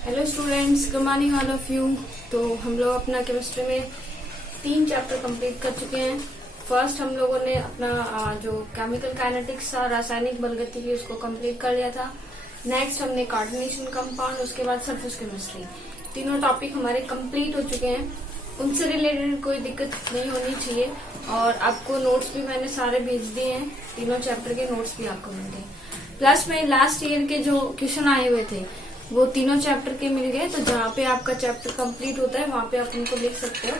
Hello students, good morning all of you. तो हम लोग अपना केमिस्ट्री में 3 चैप्टर कंप्लीट कर चुके हैं। फर्स्ट हम लोगों ने अपना जो केमिकल काइनेटिक्स था, रासायनिक बलगति उसको कंप्लीट कर लिया था। नेक्स्ट हमने कोऑर्डिनेशन कंपाउंड, उसके बाद सरफेस केमिस्ट्री। तीनों टॉपिक हमारे कंप्लीट हो चुके हैं। उनसे रिलेटेड कोई दिक्कत नहीं होनी चाहिए। और आपको नोट्स भी मैंने सारे भेज दिए हैं, तीनों चैप्टर के नोट्स भी आपको मिल गए। प्लस में लास्ट ईयर के जो क्वेश्चन आए हुए थे वो तीनों चैप्टर के मिल गए। तो जहाँ पे आपका चैप्टर कंप्लीट होता है वहाँ पे आप उनको लिख सकते हो।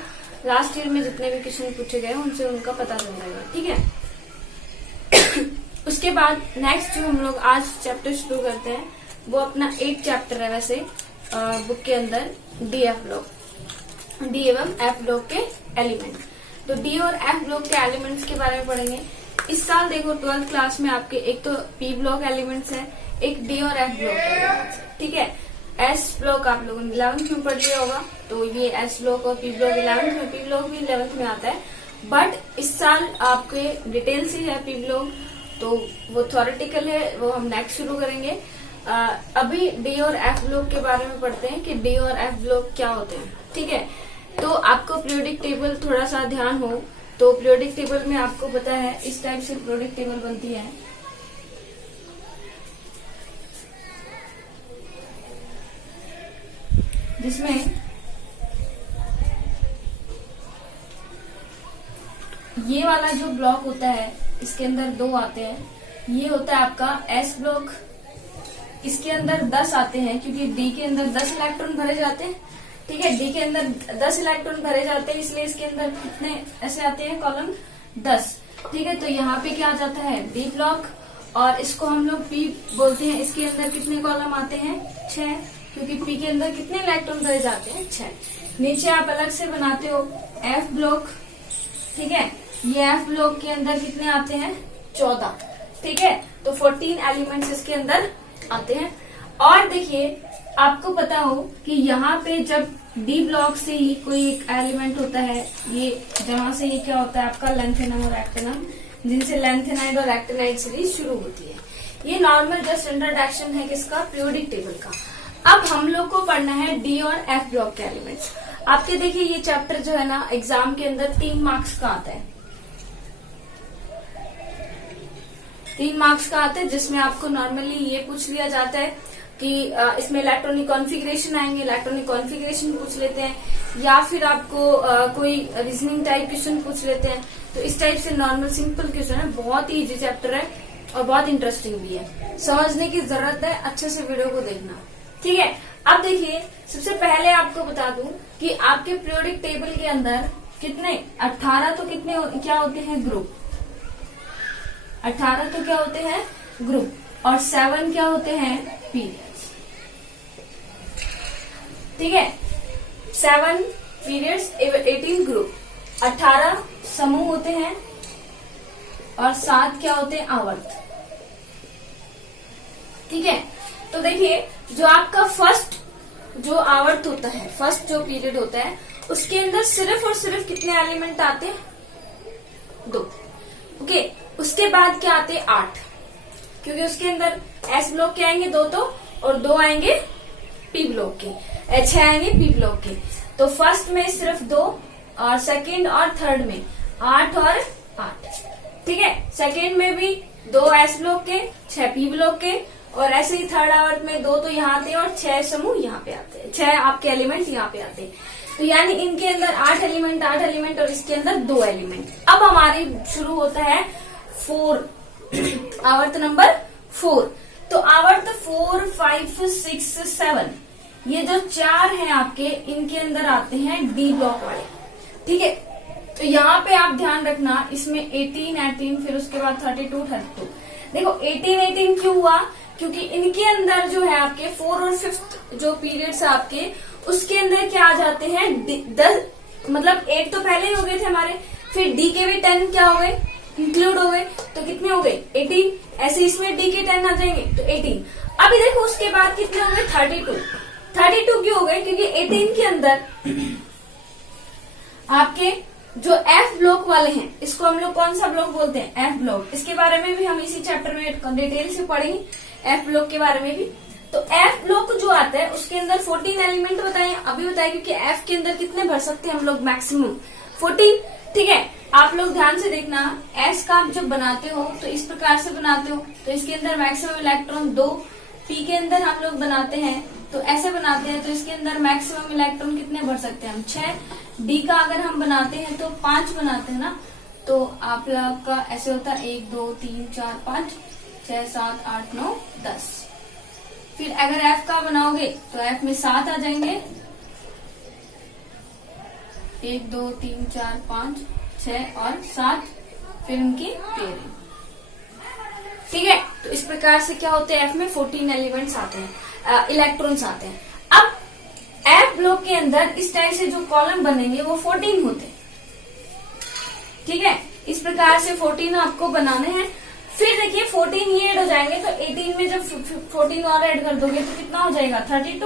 लास्ट ईयर में जितने भी क्वेश्चन पूछे गए उनसे उनका पता चल जाएगा, ठीक है। उसके बाद नेक्स्ट जो हम लोग आज चैप्टर शुरू करते हैं वो अपना 8 चैप्टर है वैसे बुक के अंदर, डी एफ ब्लॉक, डी एवं एफ ब्लॉक के एलिमेंट। तो डी और एफ ब्लॉक के एलिमेंट्स के बारे में पढ़ेंगे। इस साल देखो 12th क्लास में आपके एक तो पी ब्लॉक एलिमेंट्स है, एक डी और एफ ब्लॉक एलिमेंट्स है, ठीक है। एस ब्लॉक आप लोगों ने 11th में पढ़ लिया होगा, तो ये एस ब्लॉक और पी ब्लॉक 11th में, पी ब्लॉक भी 11th में आता है। बट इस साल आपके डिटेल से है पी ब्लॉक, तो वो थ्योरेटिकल है, वो हम नेक्स्ट शुरू करेंगे। अभी डी और एफ ब्लॉक के बारे में पढ़ते हैं कि डी और एफ ब्लॉक क्या होते हैं, ठीक है। तो आपको पीरियोडिक टेबल थोड़ा सा ध्यान हो तो पीरियोडिक टेबल में आपको पता है इस टाइप से पीरियोडिक टेबल बनती है। जिसमें ये वाला जो ब्लॉक होता है इसके अंदर 2 आते हैं। ये होता है आपका एस ब्लॉक, इसके अंदर 10 आते हैं क्योंकि डी के अंदर 10 इलेक्ट्रॉन भरे जाते हैं, ठीक है। डी के अंदर 10 इलेक्ट्रॉन भरे जाते हैं, इसलिए इसके अंदर कितने ऐसे आते हैं कॉलम 10, ठीक है। तो यहाँ पे क्या आ जाता है डी ब्लॉक, और इसको हम लोग पी बोलते हैं। इसके अंदर कितने कॉलम आते हैं 6, क्योंकि पी के अंदर कितने इलेक्ट्रॉन भरे जाते हैं 6। नीचे आप अलग से बनाते हो एफ ब्लॉक, ठीक है। ये एफ ब्लॉक के अंदर कितने आते हैं 14, ठीक है। तो 14 एलिमेंट्स इसके अंदर आते हैं। और देखिए आपको पता हो कि यहाँ पे जब डी ब्लॉक से ही कोई एक एलिमेंट होता है, ये जहाँ से ये क्या होता है आपका लेंथेनम और एक्टिनम, जिनसे लेंथेनाइड और एक्टिनाइड सीरीज शुरू होती है। ये नॉर्मल जस्ट इंट्रोडक्शन है किसका, पीरियोडिक टेबल का। अब हम लोग को पढ़ना है डी और एफ ब्लॉक के एलिमेंट्स। आपके देखिए ये चैप्टर जो है ना एग्जाम के अंदर 3 मार्क्स का आता है, 3 मार्क्स का आता है, जिसमें आपको नॉर्मली ये पूछ लिया जाता है कि इसमें इलेक्ट्रॉनिक कॉन्फ़िगरेशन आएंगे, इलेक्ट्रॉनिक कॉन्फ़िगरेशन पूछ लेते हैं, या फिर आपको कोई रीजनिंग टाइप क्वेश्चन पूछ लेते हैं। तो इस टाइप से नॉर्मल सिंपल क्वेश्चन है, बहुत ही इजी चैप्टर है और बहुत इंटरेस्टिंग भी है। समझने की जरूरत है, अच्छे से वीडियो को देखना, ठीक है। अब देखिए सबसे पहले आपको बता दूं कि आपके पीरियोडिक टेबल के अंदर कितने 18 तो कितने क्या होते हैं ग्रुप, 18 तो क्या होते हैं ग्रुप, और 7 क्या होते हैं पीरियड्स, ठीक है। 7 पीरियड्स, 18 ग्रुप, 18 समूह होते हैं और 7 क्या होते हैं आवर्त, ठीक है। तो देखिए जो आपका फर्स्ट जो आवर्त होता है, फर्स्ट जो पीरियड होता है, उसके अंदर सिर्फ और सिर्फ कितने एलिमेंट आते हैं 2, ओके। उसके बाद क्या आते हैं 8, क्योंकि उसके अंदर एस ब्लॉक के आएंगे 2 तो, और 2 आएंगे पी ब्लॉक के, 6 आएंगे पी ब्लॉक के। तो फर्स्ट में सिर्फ 2 और सेकंड और थर्ड में 8 और 8, ठीक है। सेकंड में भी 2 एस ब्लॉक के, 6 पी ब्लॉक के, और ऐसे ही थर्ड आवर्त में 2 तो यहाँ आते हैं और 6 समूह यहाँ पे आते हैं, 6 आपके एलिमेंट यहाँ पे आते हैं। तो यानी इनके अंदर 8 एलिमेंट, 8 एलिमेंट, और इसके अंदर 2 एलिमेंट। अब हमारी शुरू होता है 4 आवर्त नंबर 4। तो आवर्त 4, 5, 6, 7 ये जो 4 हैं आपके, इनके अंदर आते हैं डी ब्लॉक वाले, ठीक है। तो यहाँ पे आप ध्यान रखना, इसमें 18 फिर उसके बाद 32 देखो 18 क्यों हुआ, क्योंकि इनके अंदर जो है आपके 4 और 5th जो पीरियड्स है आपके, उसके अंदर क्या आ जाते हैं 10, मतलब 8 तो पहले ही हो गए थे हमारे, फिर डी के भी 10 क्या हो गए इंक्लूड हो गए, तो कितने हो गए 18। ऐसे इसमें डी के 10 आ जाएंगे तो 18। अभी देखो उसके बाद कितने हो गए 32 क्यों हो गए, क्योंकि 18 के अंदर आपके जो एफ ब्लॉक वाले हैं, इसको हम लोग कौन सा ब्लॉक बोलते हैं एफ ब्लॉक। इसके बारे में भी हम इसी चैप्टर में डिटेल से पढ़ेंगे एफ ब्लॉक के बारे में भी। तो एफ ब्लॉक जो आता है उसके अंदर 14 एलिमेंट बताए, अभी बताए, क्योंकि एफ के अंदर कितने भर सकते हैं हम लोग, मैक्सिमम 14। ठीक है, आप लोग ध्यान से देखना, एस का आप जब बनाते हो तो इस प्रकार से बनाते हो, तो इसके अंदर मैक्सिमम इलेक्ट्रॉन 2, पी के अंदर हम लोग बनाते हैं तो ऐसे बनाते हैं, तो इसके अंदर मैक्सिमम इलेक्ट्रॉन कितने भर सकते हैं हम, 6। डी का अगर हम बनाते हैं तो 5 बनाते हैं ना, तो आप लोग का ऐसे होता है 1 2 3 4 5 6 7 8 9 10। फिर अगर एफ का बनाओगे तो एफ में 7 आ जाएंगे, 1 2 3 4 5 6 और 7, फिर उनकी पेयरिंग। ठीक है, तो इस प्रकार से क्या होते हैं, एफ में 14 एलिमेंट्स आते हैं, इलेक्ट्रॉन्स आते हैं। अब एफ ब्लॉक के अंदर इस टाइप से जो कॉलम बनेंगे वो 14 होते हैं। ठीक है, इस प्रकार से 14 आपको बनाने हैं। फिर देखिए 14 ये ऐड हो जाएंगे, तो 18 में जब 14 और ऐड कर दोगे तो कितना हो जाएगा, 32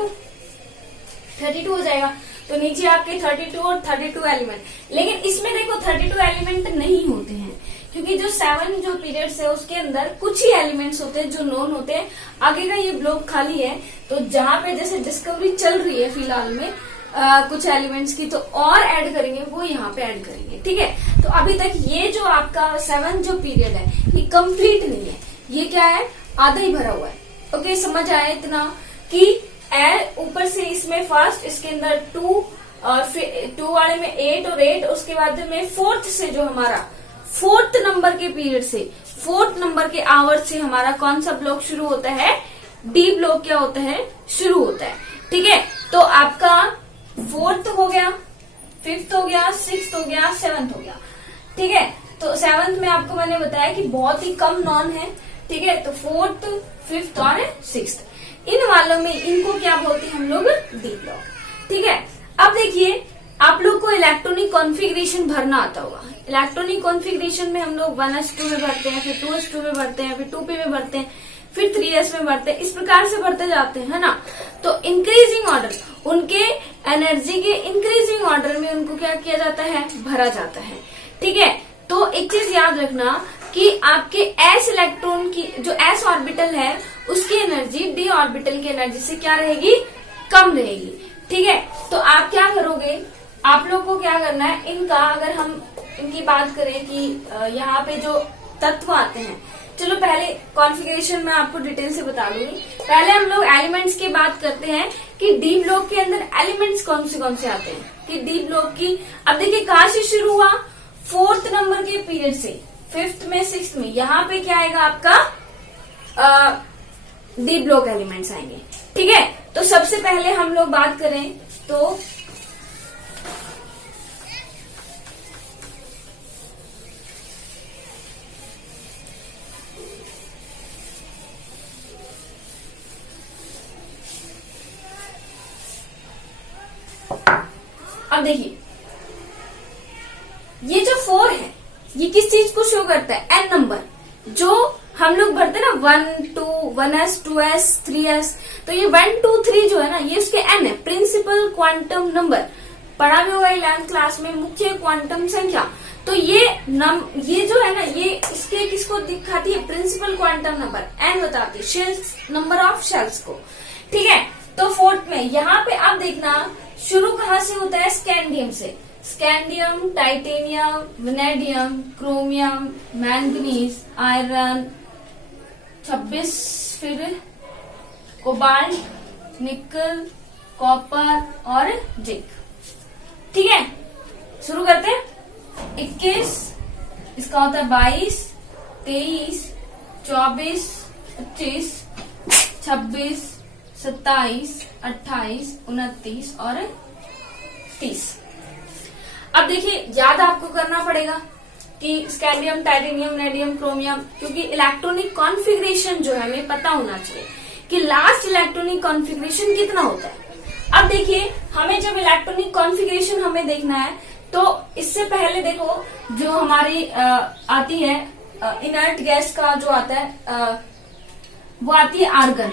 हो जाएगा। तो नीचे आपके 32 और 32 एलिमेंट, लेकिन इसमें देखो 32 एलिमेंट नहीं होते हैं, क्योंकि जो 7 जो पीरियड्स है उसके अंदर कुछ ही एलिमेंट्स होते हैं जो नॉन होते हैं। आगे का ये ब्लॉक खाली है, तो जहां पे जैसे डिस्कवरी चल रही है फिलहाल में कुछ एलिमेंट्स की, तो और ऐड करेंगे, वो यहाँ पे ऐड करेंगे। ठीक है, तो अभी तक ये जो आपका 7 जो पीरियड है ये कंप्लीट नहीं है, ये क्या है, आधा ही भरा हुआ है। ओके, समझ आया इतना कि ऊपर से इसमें फर्स्ट, इसके अंदर 2 और फिर 2 वाले में 8 और 8, उसके बाद में 4th से जो हमारा 4th नंबर के पीरियड से 4th नंबर के आवर से हमारा कौन सा ब्लॉक शुरू होता है, डी ब्लॉक क्या होता है, शुरू होता है। ठीक है, तो आपका 4th हो गया, 5th हो गया, 6th हो गया, 7th हो गया। ठीक है, तो 7th में आपको मैंने बताया कि बहुत ही कम नॉन है। ठीक है, तो 4th, 5th और 6th, इन वालों में इनको क्या बोलते हैं हम लोग, डी ब्लॉक। ठीक है, अब देखिए आप लोग को इलेक्ट्रॉनिक कॉन्फ़िगरेशन भरना आता होगा। इलेक्ट्रॉनिक कॉन्फ़िगरेशन में हम लोग 1s2 में भरते हैं, फिर 2s2 में भरते हैं, फिर 2p में भरते हैं, फिर 3s में भरते हैं, इस प्रकार से भरते जाते हैं, है ना। तो इंक्रीजिंग ऑर्डर, उनके एनर्जी के इंक्रीजिंग ऑर्डर में उनको क्या किया जाता है, भरा जाता है। ठीक है, तो एक चीज याद रखना कि आपके एस इलेक्ट्रॉन की जो एस ऑर्बिटल है उसकी एनर्जी डी ऑर्बिटल की एनर्जी से क्या रहेगी, कम रहेगी। ठीक है, तो आप क्या करोगे, आप लोग को क्या करना है, इनका अगर हम इनकी बात करें कि यहाँ पे जो तत्व आते हैं, चलो पहले कॉन्फ़िगरेशन में आपको डिटेल से बता दूंगी। पहले हम लोग एलिमेंट्स की बात करते हैं कि डी ब्लॉक के अंदर एलिमेंट्स कौन से आते हैं, कि डी ब्लॉक की, अब देखिए कहाँ से शुरू हुआ, 4th नंबर के पीरियड से 5th में 6th में, यहाँ पे क्या आएगा आपका डी ब्लॉक एलिमेंट्स आएंगे। ठीक है, तो सबसे पहले हम लोग बात करें तो अब देखिए ये जो 4 है ये किस चीज को शो करता है, एन नंबर, जो हम लोग भरते हैं ना 1 2 1s 2s 3s, तो ये 1 2 3 जो है ना ये उसके एन है, प्रिंसिपल क्वांटम नंबर, पढ़ा भी होगा 11th क्लास में, मुख्य क्वांटम संख्या। तो ये जो है ना ये इसके किसको दिखाती है, प्रिंसिपल क्वांटम नंबर, एन बताती है, शेल्स, नंबर ऑफ शेल्स को। ठीक है, तो 4th में यहाँ पे आप देखना शुरू कहाँ से होता है, स्कैंडियम से, scandium, titanium, vanadium, chromium, manganese, iron, 26 फिर कोबाल्ट, निकल, कॉपर और जिंक। ठीक है, शुरू करते हैं। 21, इसका होता है 22, 23, 24, 25, 26, 27, 28, 29 और 30। अब देखिए याद आपको करना पड़ेगा कि स्कैंडियम, टाइटेनियम, नेडियम, क्रोमियम, क्योंकि इलेक्ट्रॉनिक कॉन्फ़िगरेशन जो है हमें पता होना चाहिए कि लास्ट इलेक्ट्रॉनिक कॉन्फ़िगरेशन कितना होता है। अब देखिए हमें जब इलेक्ट्रॉनिक कॉन्फ़िगरेशन हमें देखना है तो इससे पहले देखो जो हमारी आती है इनर्ट गैस का जो आता है वो आती है आर्गन,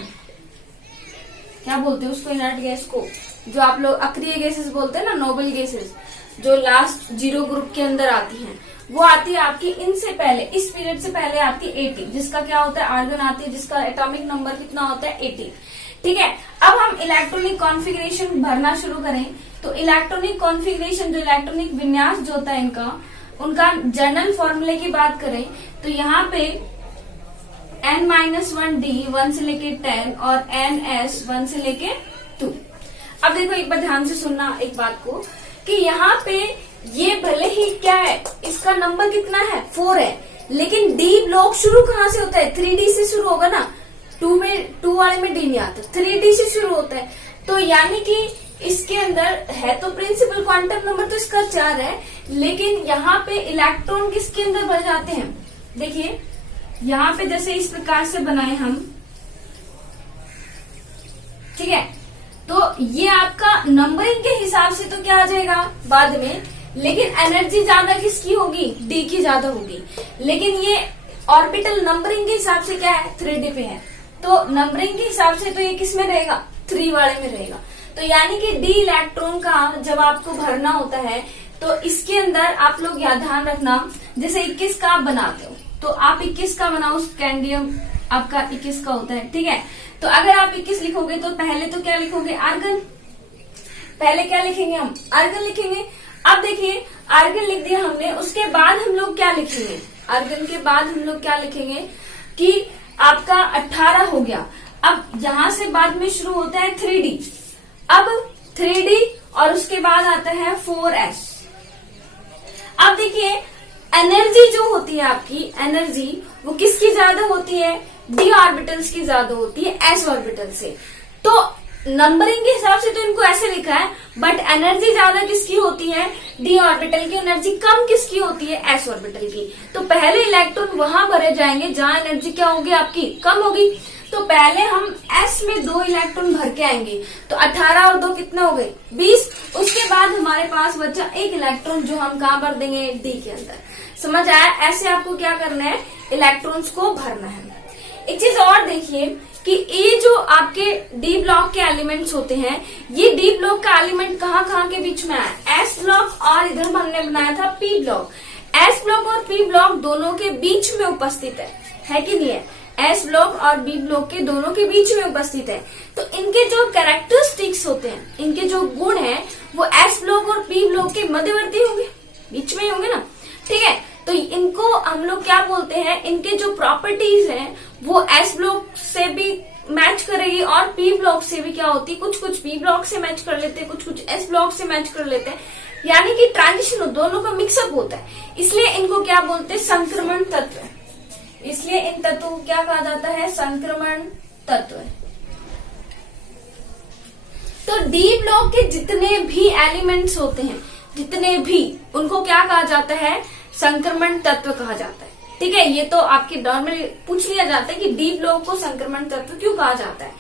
क्या बोलते हैं उसको, इनर्ट गैस को, जो आप लोग अक्रिय गैसेस बोलते हैं ना, नोबल गैसेस, जो लास्ट 0 ग्रुप के अंदर आती हैं, वो आती है आपकी इनसे पहले, इस पीरियड से पहले आती है 80, जिसका क्या होता है, आर्गन आती है जिसका एटॉमिक नंबर कितना होता है, 80। ठीक है, अब हम इलेक्ट्रॉनिक कॉन्फ़िगरेशन भरना शुरू करें तो इलेक्ट्रॉनिक कॉन्फ़िगरेशन जो इलेक्ट्रॉनिक विन्यास जो होता है इनका, उनका जनरल फॉर्मूले की बात करें तो यहाँ पे n-1d 1 से लेके 10 और ns 1 से लेके 2। अब देखो एक बार ध्यान से सुनना एक बात को कि यहाँ पे ये भले ही क्या है, इसका नंबर कितना है 4 है, लेकिन डी ब्लॉक शुरू कहाँ से होता है, 3D से शुरू होगा ना। 2 वाले में डी नहीं आता, 3D से शुरू होता है। तो यानी कि इसके अंदर है तो प्रिंसिपल क्वांटम नंबर तो इसका 4 है, लेकिन यहाँ पे इलेक्ट्रॉन किसके अंदर भर जाते हैं। देखिए यहाँ पे जैसे इस प्रकार से बनाए हम, ठीक है, तो ये आपका नंबरिंग के हिसाब से तो क्या आ जाएगा बाद में, लेकिन एनर्जी ज्यादा किसकी होगी, डी की ज्यादा होगी। लेकिन ये ऑर्बिटल नंबरिंग के हिसाब से क्या है, 3D पे है, तो नंबरिंग के हिसाब से तो ये किस में रहेगा, 3 वाले में रहेगा। तो यानी कि डी इलेक्ट्रॉन का जब आपको भरना होता है तो इसके अंदर आप लोग याद ध्यान रखना, जैसे 21 का आप बनाते हो तो आप 21 का बनाओ, स्कैंडियम आपका 21 का होता है, ठीक है। तो अगर आप 21 लिखोगे तो पहले तो क्या लिखोगे, आर्गन, पहले क्या लिखेंगे हम, आर्गन लिखेंगे। अब देखिए आर्गन लिख दिया हमने, उसके बाद हम लोग क्या लिखेंगे, आर्गन के बाद हम लोग क्या लिखेंगे कि आपका 18 हो गया। अब यहां से बाद में शुरू होता है 3D, अब 3D और उसके बाद आता है 4s। अब देखिए एनर्जी जो होती है आपकी, एनर्जी वो किसकी ज्यादा होती है, डी ऑर्बिटल्स की ज्यादा होती है एस ऑर्बिटल से। तो नंबरिंग के हिसाब से तो इनको ऐसे लिखा है, बट एनर्जी ज्यादा किसकी होती है, डी ऑर्बिटल की, एनर्जी कम किसकी होती है, एस ऑर्बिटल की। तो पहले इलेक्ट्रॉन वहां भरे जाएंगे जहां एनर्जी क्या होगी आपकी, कम होगी। तो पहले हम एस में 2 इलेक्ट्रॉन भर के आएंगे, तो 18 और 2 कितना हो गए, 20। उसके बाद हमारे पास बचा 1 इलेक्ट्रॉन जो हम कहाँ भर देंगे, डी के अंदर। समझ आया, ऐसे आपको क्या करना है, इलेक्ट्रॉन्स को भरना है। एक चीज और देखिए कि ये जो आपके डी ब्लॉक के एलिमेंट्स होते हैं, ये डी ब्लॉक का एलिमेंट कहाँ के बीच में आया, एस ब्लॉक और इधर हमने बनाया था पी ब्लॉक। एस ब्लॉक और पी ब्लॉक दोनों के बीच में उपस्थित है कि नहीं है, एस ब्लॉक और बी ब्लॉक के दोनों के बीच में उपस्थित है। तो इनके जो कैरेक्टरिस्टिक्स होते हैं, इनके जो गुण हैं, वो एस ब्लॉक और पी ब्लॉक के मध्यवर्ती होंगे, बीच में होंगे ना, ठीक है। तो इनको हम लोग क्या बोलते हैं, इनके जो प्रॉपर्टीज हैं वो एस ब्लॉक से भी मैच करेगी और पी ब्लॉक से भी क्या होती है, कुछ पी ब्लॉक से मैच कर लेते हैं, कुछ एस ब्लॉक से मैच कर लेते हैं, यानी कि ट्रांजिशन दोनों का मिक्सअप होता है। इसलिए इनको क्या बोलते हैं, संक्रमण तत्व। इसलिए इन तत्वों को क्या कहा जाता है, संक्रमण तत्व। तो डी ब्लॉक के जितने भी एलिमेंट्स होते हैं, जितने भी, उनको क्या कहा जाता है, संक्रमण तत्व कहा जाता है, ठीक है। ये तो आपके नॉर्मली पूछ लिया जाता है कि डी ब्लॉक को संक्रमण तत्व क्यों कहा जाता है।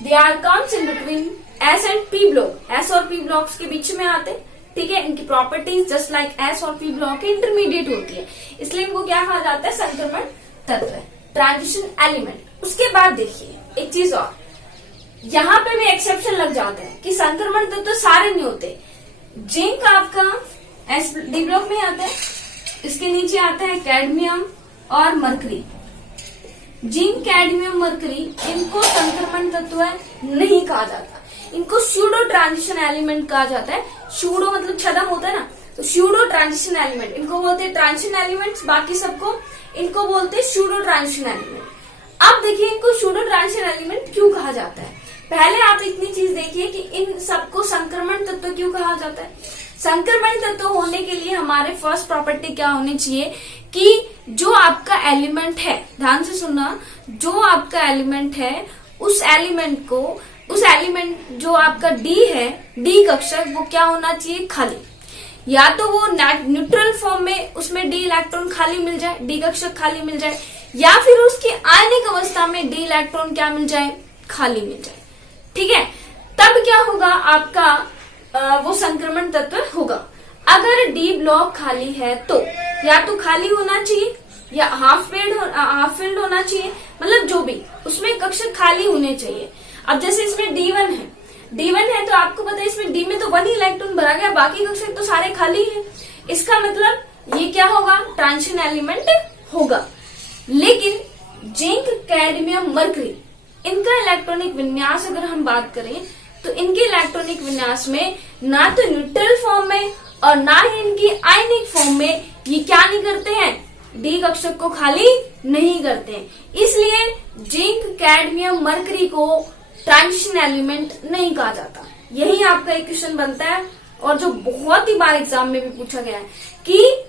They are comes in between s and p block, s और पी ब्लॉक्स के बीच में आते, ठीक है। इनकी प्रॉपर्टीज जस्ट लाइक एस और पी ब्लॉक के इंटरमीडिएट होती है, इसलिए इनको क्या कहा जाता है, संक्रमण तत्व, ट्रांजिशन एलिमेंट। उसके बाद देखिए एक चीज और, यहाँ पे भी एक्सेप्शन लग जाता है कि संक्रमण तत्व सारे नहीं होते। जिंक आपका एस डी ब्लॉक में आता है, इसके नीचे आता है कैडमियम और मरकरी। जिंक, कैडमियम, मरकरी, इनको संक्रमण तत्व नहीं कहा जाता, इनको स्यूडो ट्रांजिशन एलिमेंट कहा जाता है। स्यूडो मतलब छदम होता है ना, तो स्यूडो ट्रांजिशन एलिमेंट इनको बोलते हैं, ट्रांजिशन एलिमेंट्स, बाकी सबको इनको बोलते हैं स्यूडो ट्रांजिशन एलिमेंट। अब देखिए इनको स्यूडो ट्रांजिशन एलिमेंट क्यों कहा जाता है। पहले आप इतनी चीज देखिए कि इन सबको संक्रमण तत्व क्यों कहा जाता है। संक्रमण तत्व होने के लिए हमारे फर्स्ट प्रॉपर्टी क्या होनी चाहिए कि जो आपका एलिमेंट है, ध्यान से सुनना, जो आपका एलिमेंट है उस एलिमेंट को, उस एलिमेंट जो आपका डी है, डी कक्षक, वो क्या होना चाहिए, खाली। या तो वो न्यूट्रल फॉर्म में उसमें डी इलेक्ट्रॉन खाली मिल जाए, डी कक्षक खाली मिल जाए, या फिर उसकी आयनिक अवस्था में डी इलेक्ट्रॉन क्या मिल जाए, खाली मिल जाए, ठीक है। तब क्या होगा आपका वो संक्रमण तत्व होगा। अगर डी ब्लॉक खाली है तो या तो खाली होना चाहिए या हाफ फिल्ड होना चाहिए, मतलब जो भी उसमें कक्षक खाली होने चाहिए। अब जैसे इसमें D1 है तो आपको पता है इसमें डी में तो 1 इलेक्ट्रॉन भरा गया, बाकी कक्षक तो सारे खाली हैं। इसका मतलब ये क्या होगा, ट्रांजिशन एलिमेंट होगा। लेकिन जिंक, कैडमियम, मरकरी इनका इलेक्ट्रॉनिक विन्यास अगर हम बात करें तो इनके इलेक्ट्रॉनिक विन्यास में ना तो न्यूट्रल फॉर्म में और ना ही इनकी आयनिक फॉर्म में ये क्या नहीं करते हैं, डी कक्षक को खाली नहीं करते हैं। इसलिए जिंक, कैडमियम, मरकरी को ट्रांजिशन एलिमेंट नहीं कहा जाता। यही आपका एक क्वेश्चन बनता है और जो बहुत ही बार एग्जाम में भी पूछा गया है कि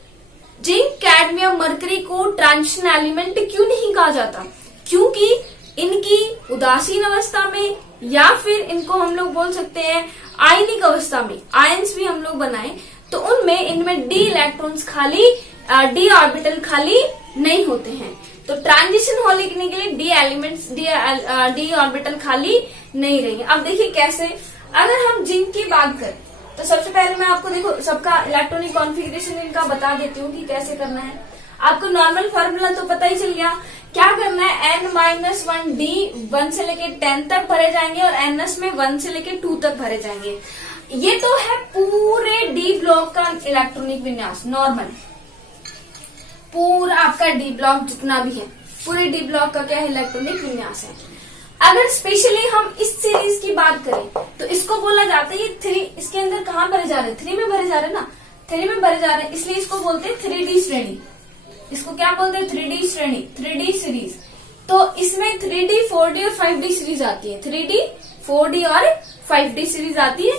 जिंक, कैडमियम, मरकरी को ट्रांजिशन एलिमेंट क्यों नहीं कहा जाता, क्योंकि इनकी उदासीन अवस्था में या फिर इनको हम लोग बोल सकते हैं आयनिक अवस्था में, आयंस भी हम लोग बनाए तो उनमें इनमें डी इलेक्ट्रॉन्स खाली, डी ऑर्बिटल खाली नहीं होते हैं। तो ट्रांजिशन हो लिखने के लिए डी एलिमेंट्स, डी ऑर्बिटल खाली नहीं रहेंगे। अब देखिए कैसे, अगर हम जिंक की बात करें तो सबसे पहले मैं आपको देखो सबका इलेक्ट्रॉनिक कॉन्फ़िगरेशन इनका बता देती हूँ कि कैसे करना है। आपको नॉर्मल फार्मूला तो पता ही चल गया, क्या करना है, n-1 डी 1 से लेके 10 तक भरे जाएंगे और ns में 1 से लेके 2 तक भरे जाएंगे। ये तो है पूरे डी ब्लॉक का इलेक्ट्रॉनिक विन्यास, नॉर्मल पूरा आपका डी ब्लॉक जितना भी है, पूरे डी ब्लॉक का क्या है, इलेक्ट्रॉनिक विन्यास है। अगर स्पेशली हम इस सीरीज की बात करें तो इसको बोला जाता है, ये 3 इसके अंदर कहाँ भरे जा रहे हैं, 3 में भरे जा रहे हैं ना, 3 में भरे जा रहे हैं, इसलिए इसको बोलते हैं 3D श्रेणी। इसको क्या बोलते हैं, 3D श्रेणी, 3D सीरीज। तो इसमें 3D, 4D और 5D सीरीज आती है, 3D, 4D और 5D सीरीज आती है।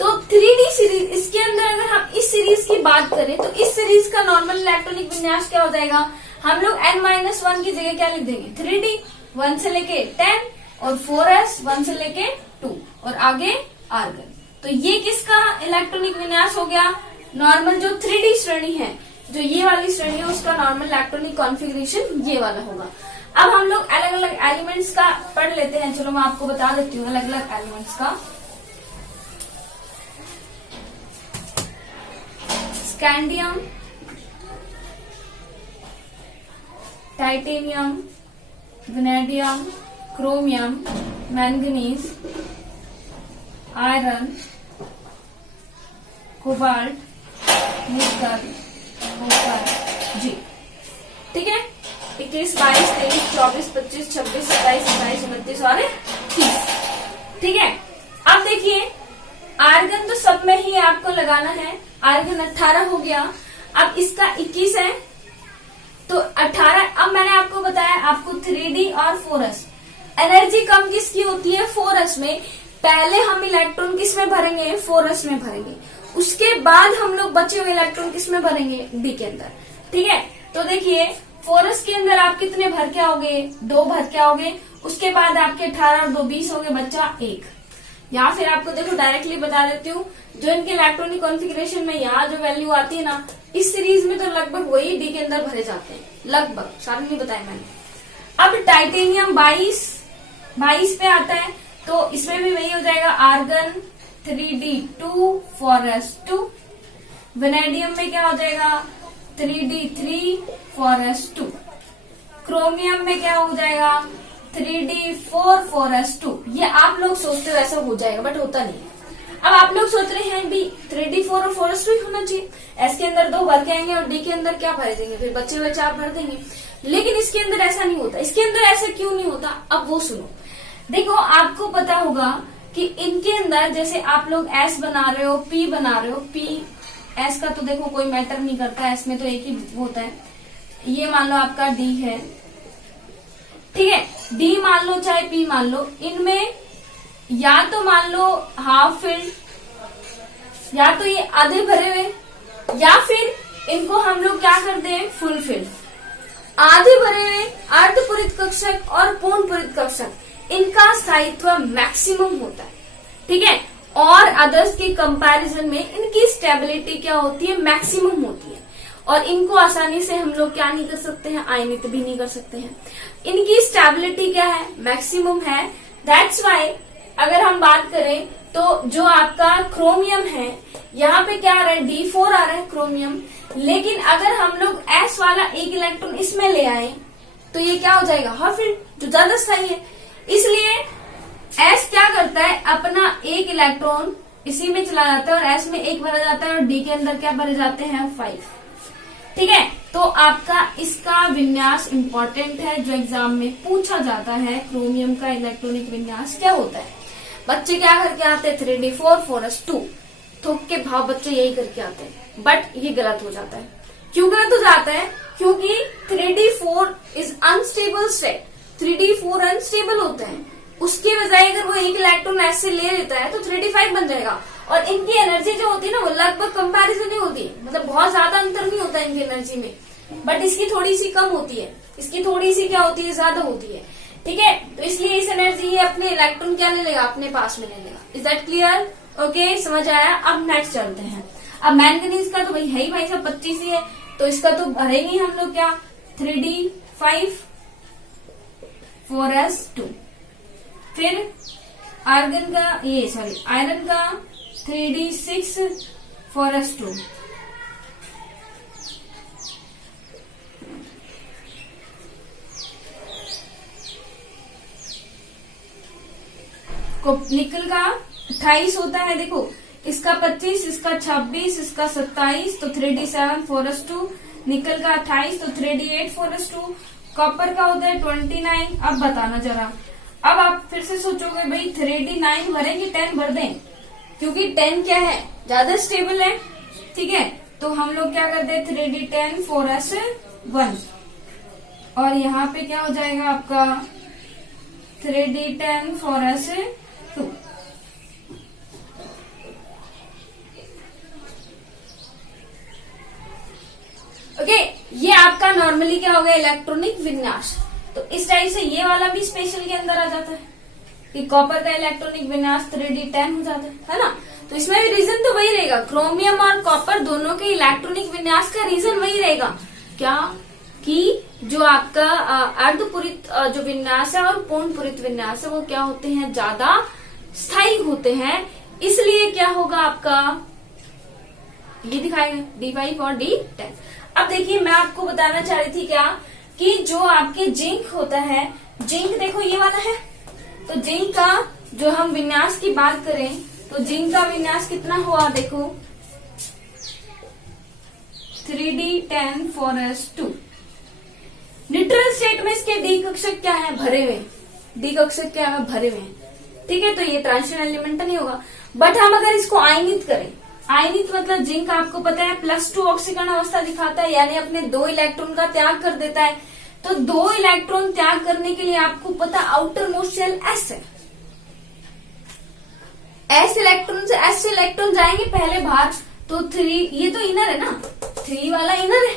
तो 3D सीरीज, इसके अंदर अगर हम इस सीरीज की बात करें तो इस सीरीज का नॉर्मल इलेक्ट्रॉनिक विन्यास क्या हो जाएगा, हम लोग n-1 की जगह क्या लिख देंगे, 3D 1 से लेके 10 और 4s 1 से लेके 2 और आगे आर्गन। तो ये किसका इलेक्ट्रॉनिक विन्यास हो गया, नॉर्मल जो 3D श्रेणी है, जो ये वाली श्रेणी है उसका नॉर्मल इलेक्ट्रॉनिक कॉन्फ़िगरेशन ये वाला होगा। अब हम लोग अलग अलग एलिमेंट्स का पढ़ लेते हैं, चलो मैं आपको बता देती हूँ अलग अलग एलिमेंट्स का। Scandium, titanium, vanadium, chromium, manganese, iron, cobalt, निकल, जी, ठीक है। 21, 22, 23, 24, 25, 26, 27, 28, 29 और 30, ठीक है। अब देखिए आर्गन तो सब में ही आपको लगाना है, आर्गन 18 हो गया, अब इसका 21 है तो 18। अब मैंने आपको बताया आपको 3D और 4s, एनर्जी कम किसकी होती है, 4s में। पहले हम इलेक्ट्रॉन किस में भरेंगे, 4s में भरेंगे, उसके बाद हम लोग बचे हुए इलेक्ट्रॉन किस में भरेंगे, डी के अंदर, ठीक है। तो देखिए 4s के अंदर आप कितने भर के आओगे, 2 भर के आओगे, उसके बाद आपके 18 और 2 20 हो गए, बच्चा 1। या फिर आपको देखो डायरेक्टली बता देती हूँ, जो इनके इलेक्ट्रॉनिक कॉन्फ़िगरेशन में यहाँ जो वैल्यू आती है ना, इस सीरीज में तो लगभग वही डी के अंदर भरे जाते हैं, लगभग, सारे नहीं बताया मैंने। अब टाइटेनियम 22 पे आता है तो इसमें भी वही हो जाएगा, आर्गन 3D2 4s2, वेनेडियम में क्या हो जाएगा 3D3 4s2, क्रोमियम में क्या हो जाएगा 3D4 4s2। ये आप लोग सोचते हो ऐसा हो जाएगा बट होता नहीं है। अब आप लोग सोच रहे हैं भी 3D4 और 4s2 ही होना चाहिए, एस के अंदर 2 भर के आएंगे और डी के अंदर क्या भर देंगे, फिर बच्चे हुए 4 भर देंगे, लेकिन इसके अंदर ऐसा नहीं होता। इसके अंदर ऐसा क्यों नहीं होता, अब वो सुनो। देखो आपको पता होगा कि इनके अंदर जैसे आप लोग एस बना रहे हो, पी बना रहे हो, पी एस का तो देखो कोई मैटर नहीं करता, एस में तो एक ही होता है। ये मान लो आपका डी है, ठीक है, डी मान लो चाहे पी मान लो, इनमें या तो मान लो हाफ फिल्ड, या तो ये आधे भरे हुए, या फिर इनको हम लोग क्या करते हैं फुल फिल्ड। आधे भरे हुए, अर्धपूरित कक्षक और पूर्ण पूरित कक्षक, इनका स्थायित्व मैक्सिमम होता है, ठीक है, और अदर्स के कंपैरिजन में इनकी स्टेबिलिटी क्या होती है, मैक्सिमम होती है, और इनको आसानी से हम लोग क्या नहीं कर सकते हैं, आयनित भी नहीं कर सकते हैं। इनकी स्टेबिलिटी क्या है, मैक्सिमम है। दैट्स वाई अगर हम बात करें तो जो आपका क्रोमियम है, यहाँ पे क्या आ रहा है, D4 आ रहा है क्रोमियम, लेकिन अगर हम लोग S वाला एक इलेक्ट्रॉन इसमें ले आए तो ये क्या हो जाएगा, हाफ फिल्ड, जो ज्यादा स्थायी है। इसलिए S क्या करता है, अपना एक इलेक्ट्रॉन इसी में चला जाता है और S में 1 भरा जाता है और D के अंदर क्या भरे जाते हैं 5, ठीक है। तो आपका इसका विन्यास इंपॉर्टेंट है, जो एग्जाम में पूछा जाता है। क्रोमियम का इलेक्ट्रॉनिक विन्यास क्या होता है? बच्चे क्या करके आते हैं? 3d4 4s2 थोक के भाव बच्चे यही करके आते हैं, बट ये गलत हो जाता है। क्यों गलत हो जाता है? क्योंकि 3d4 is unstable state, 3d4 unstable होता है। उसके बजाय अगर वो एक इलेक्ट्रॉन ऐसे ले लेता है तो 3d5 बन जाएगा। और इनकी एनर्जी जो होती है ना, वो लगभग कंपैरिजन ही होती है, मतलब बहुत ज्यादा अंतर नहीं होता है इनकी एनर्जी में, बट इसकी थोड़ी सी कम होती है, इसकी थोड़ी सी क्या होती है, ज्यादा होती है। ठीक है, तो इसलिए इस एनर्जी ये अपने इलेक्ट्रॉन क्या ले लेगा, अपने पास में ले लेगा। Is that clear? ओके, समझ आया? अब नेक्स्ट चलते हैं। अब मैंगनीज का तो भाई है ही भाई साहब 25 ही है, तो इसका तो भरेंगे हम लोग क्या, 3d5 4s2। फिर आर्गन का आयरन का 3d6 4s2। निकल का 28 होता है, देखो इसका 25, इसका 26, इसका 27, तो 3d7 4s2। निकल का 28, तो 3d8 4s2। कॉपर का होता है 29। अब बताना जरा, अब आप फिर से सोचोगे भाई 3d9 भरें कि 10 भर दें, क्योंकि 10 क्या है, ज्यादा स्टेबल है। ठीक है, तो हम लोग क्या करते हैं, 3d10 4s1, और यहाँ पे क्या हो जाएगा आपका 3d10 4s2। ओके, ये आपका नॉर्मली क्या हो गया, इलेक्ट्रॉनिक विन्यास। तो इस टाइप से ये वाला भी स्पेशल के अंदर आ जाता है कि कॉपर का इलेक्ट्रॉनिक विन्यास 3d10 हो जाता है ना। तो इसमें भी रीजन तो वही रहेगा, क्रोमियम और कॉपर दोनों के इलेक्ट्रॉनिक विन्यास का रीजन वही रहेगा, क्या कि जो आपका अर्धपूरित जो विन्यास है और पूर्णपूरित विन्यास है वो क्या होते हैं, ज्यादा स्थायी होते हैं। इसलिए क्या होगा आपका, ये दिखाएगा d5 और d10। अब देखिए, मैं आपको बताना चाह रही थी क्या कि जो आपके जिंक होता है, जिंक देखो ये वाला है, तो जिंक का जो हम विन्यास की बात करें तो जिंक का विन्यास कितना हुआ, देखो 3d10 4s2। न्यूट्रल स्टेट में इसके डी कक्षक क्या है, भरे हुए, डी कक्षक क्या है, भरे हुए। ठीक है, तो ये ट्रांजिशन एलिमेंट नहीं होगा। बट हम अगर इसको आयनित करें, आयनित मतलब जिंक आपको पता है +2 ऑक्सीकरण अवस्था दिखाता है, यानी अपने 2 इलेक्ट्रॉन का त्याग कर देता है। तो 2 इलेक्ट्रॉन त्याग करने के लिए आपको पता आउटर मोस्ट शेल एस है, एस इलेक्ट्रॉन से एस इलेक्ट्रॉन जाएंगे पहले बाहर, तो 3, ये तो इनर है ना, 3 वाला इनर है।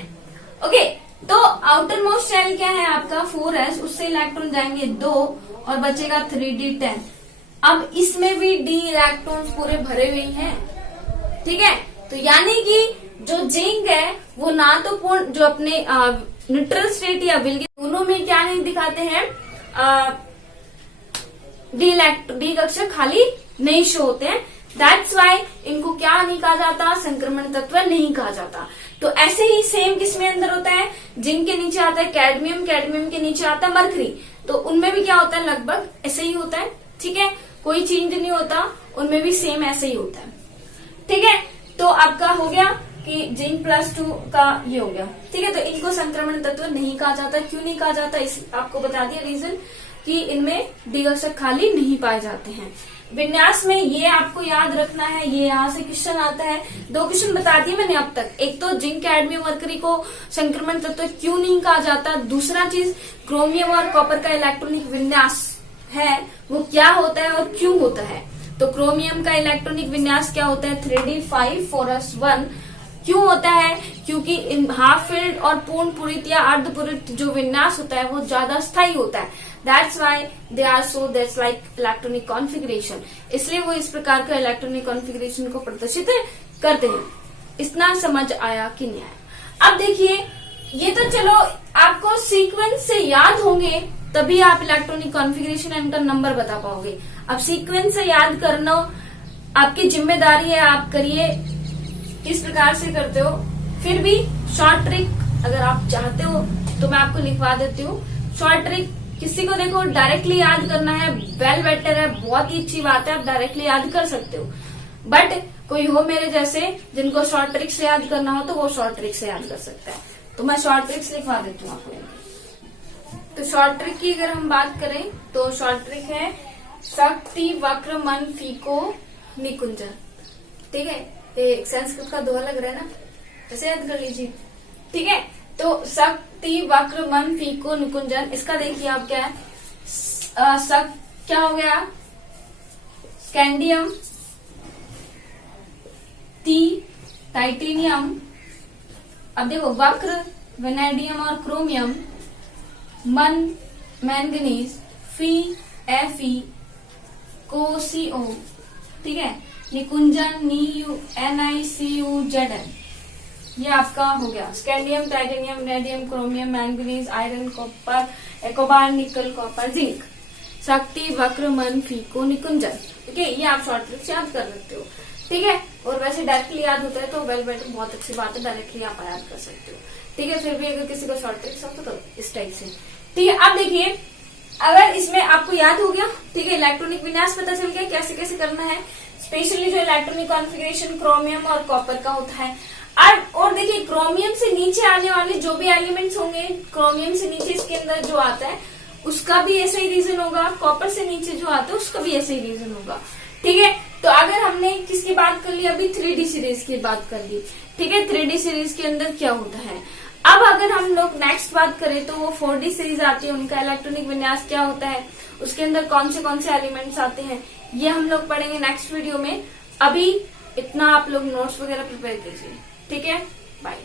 ओके, तो आउटर मोस्ट शेल क्या है आपका 4s, उससे इलेक्ट्रॉन जाएंगे 2 और बचेगा 3d10। अब इसमें भी डी इलेक्ट्रॉन पूरे भरे हुए हैं। ठीक है, तो यानी कि जो जिंक है वो ना तो पूर्ण जो अपने न्यूट्रल स्टेट या विलगी दोनों में क्या नहीं दिखाते हैं, डी कक्षक खाली नहीं शो होते हैं। दैट्स वाई इनको क्या नहीं कहा जाता, संक्रमण तत्व नहीं कहा जाता। तो ऐसे ही सेम किसमें अंदर होता है, जिंक के नीचे आता है कैडमियम, कैडमियम के नीचे आता है मरकरी, तो उनमें भी क्या होता है, लगभग ऐसे ही होता है। ठीक है, कोई चेंज नहीं होता, उनमें भी सेम ऐसे ही होता है। ठीक है, तो आपका हो गया कि जिंक +2 का ये हो गया। ठीक है, तो इनको संक्रमण तत्व नहीं कहा जाता। क्यों नहीं कहा जाता, इस आपको बता दिया रीजन कि इनमें डी कक्षक खाली नहीं पाए जाते हैं। विन्यास में ये आपको याद रखना है, ये यहाँ से क्वेश्चन आता है। 2 क्वेश्चन बता दिए मैंने अब तक, एक तो जिंक कैडमियम मरकरी को संक्रमण तत्व क्यों नहीं कहा जाता, दूसरा चीज क्रोमियम और कॉपर का इलेक्ट्रॉनिक विन्यास है वो क्या होता है और क्यों होता है। तो क्रोमियम का इलेक्ट्रॉनिक विन्यास क्या होता है, 3d5 4s1। क्यों होता है, क्योंकि हाफ फिल्ड और पूर्णपूरित या अर्धपूरित जो विन्यास होता है वो ज्यादा स्थायी होता है। That's why they are so that's like electronic configuration, इसलिए वो इस प्रकार का इलेक्ट्रॉनिक कॉन्फ़िगरेशन को प्रदर्शित करते हैं। इतना समझ आया कि नहीं आया? अब देखिए, ये तो चलो आपको सीक्वेंस से याद होंगे तभी आप इलेक्ट्रॉनिक कॉन्फ़िगरेशन एंड का नंबर बता पाओगे। अब सीक्वेंस से याद करना आपकी जिम्मेदारी है, आप करिए, किस प्रकार से करते हो। फिर भी शॉर्ट ट्रिक अगर आप चाहते हो तो मैं आपको लिखवा देती हूँ। शॉर्ट ट्रिक किसी को देखो डायरेक्टली याद करना है, वेल बेटर है, बहुत ही अच्छी बात है, आप डायरेक्टली याद कर सकते हो। बट कोई हो मेरे जैसे जिनको शॉर्ट ट्रिक से याद करना हो तो वो शॉर्ट ट्रिक से याद कर सकता है। तो मैं शॉर्ट ट्रिक्स लिखवा देती हूँ आपको। तो शॉर्ट ट्रिक की अगर हम बात करें तो शॉर्ट ट्रिक है शक्ति वक्र मन फीको निकुंजन। ठीक है, ये संस्कृत का दोहा लग रहा है ना, ऐसे याद कर लीजिए। ठीक है, तो शक्ति वक्र मन फीको निकुंजन, इसका देखिए आप क्या है, क्या हो गया, स्कैंडियम, टी टाइटेनियम, अब देखो वक्र वेनेडियम और क्रोमियम, मन मैंगनीज, फी Fe, को CO, ठीक है, निकुंजन NiCuZn, ये आपका हो गया scandium, titanium, vanadium, chromium, manganese, iron, copper, cobalt, nickel, copper, zinc, शक्ति वक्र मन फीको निकुंजन। ठीक है, ये आप शॉर्ट ट्रिक्स याद कर सकते हो। ठीक है, और वैसे डायरेक्टली याद होता है तो वेल बेटर, बहुत अच्छी बात है, डायरेक्टली आप याद कर सकते हो। ठीक है, फिर भी अगर किसी को शॉर्ट ट्रिक्स होता तो इस टाइप से। ठीक है, अब देखिए अगर इसमें आपको याद हो गया, ठीक है, इलेक्ट्रॉनिक विन्यास पता चल गया कैसे कैसे करना है, स्पेशली जो इलेक्ट्रॉनिक कॉन्फ़िगरेशन क्रोमियम और कॉपर का होता है। और देखिए क्रोमियम से नीचे आने वाले जो भी एलिमेंट्स होंगे, क्रोमियम से नीचे इसके अंदर जो आता है उसका भी ऐसा ही रीजन होगा, कॉपर से नीचे जो आता है उसका भी ऐसा ही रीजन होगा। ठीक है, तो अगर हमने किसकी बात कर ली, अभी 3D सीरीज की बात कर ली। ठीक है, 3D सीरीज के अंदर क्या होता है। अब अगर हम लोग नेक्स्ट बात करें तो वो 4D सीरीज आती है, उनका इलेक्ट्रॉनिक विन्यास क्या होता है, उसके अंदर कौन से एलिमेंट्स आते हैं, ये हम लोग पढ़ेंगे नेक्स्ट वीडियो में। अभी इतना आप लोग नोट्स वगैरह प्रिपेयर कीजिए। ठीक है, बाय।